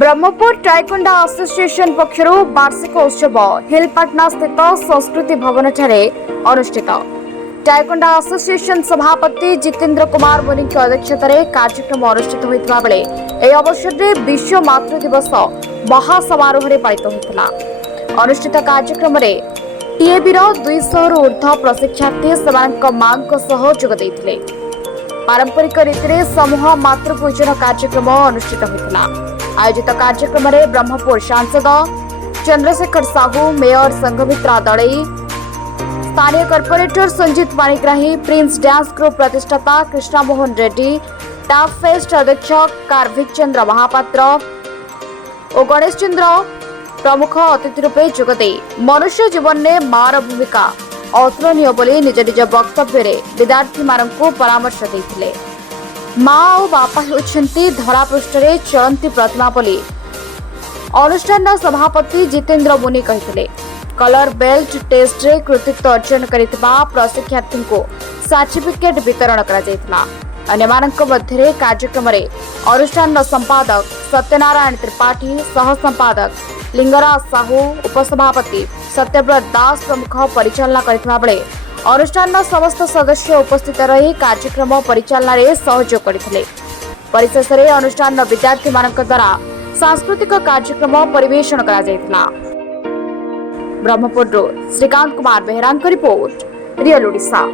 Brahmapur टाइकोंडा association पक्षर वार्षिक उत्सव हिलपाटना स्थित संस्कृति भवन अनुष्ठित। टाइकोंडा एसोसिएशन सभापति जितेंद्र कुमार मुनि अध्यक्षत कार्यक्रम अनुष्ठित होता बेले यह अवसर में विश्व मातृ दिवस महासमारोह पालित होता। अनुष्ठित कार्यक्रम में टीएबी 200 रु ऊर्ध्व प्रशिक्षार्थी मां जोगदे। पारंपरिक रीति समूह मातृपूजन कार्यक्रम अनुष्ठित होता। आयोजित कार्यक्रम में ब्रह्मपुर सांसद चंद्रशेखर साहू, मेयर संघमित्रा दलई, स्थानीय corporator Sanjeet Panigrahi, prince dance group प्रतिष्ठाता कृष्णा मोहन रेड्डी, टाफ फेस्ट अध्यक्ष कार्भिक चंद्र महापात्र और गणेश चंद्र प्रमुख अतिथि रूपे जोगदे मनुष्य जीवन में मार भूमिका अतुलनीय बोली निज निज वक्तव्य में विद्यार्थी मानक परामर्श देते। माँ और बापा होती धरापृष्ठे चलती प्रतिमा बोली अनुष्ठान सभापति जितेंद्र मुनि कहते। कलर बेल्ट टेस्ट रे कृतित्व अर्जन करितबा प्रशिक्षार्थी को सर्टिफिकेट वितरण करा। अन्यमानक मध्य कार्यक्रम में अनुष्ठान संपादक सत्यनारायण त्रिपाठी, सह संपादक लिंगराज साहू, उपसभापति सत्यव्रत दास प्रमुख परिचालना करथिबा बेले अनुष्ठान समस्त सदस्य उपस्थित रही कार्यक्रम परिचालना रे सहयोग करथिले। परिशेष में अनुष्ठान विद्यार्थी मानक द्वारा सांस्कृतिक कार्यक्रम परिवेषण करा जायतिला। Berhampur Shrikant Kumar Behera report, real Odisha.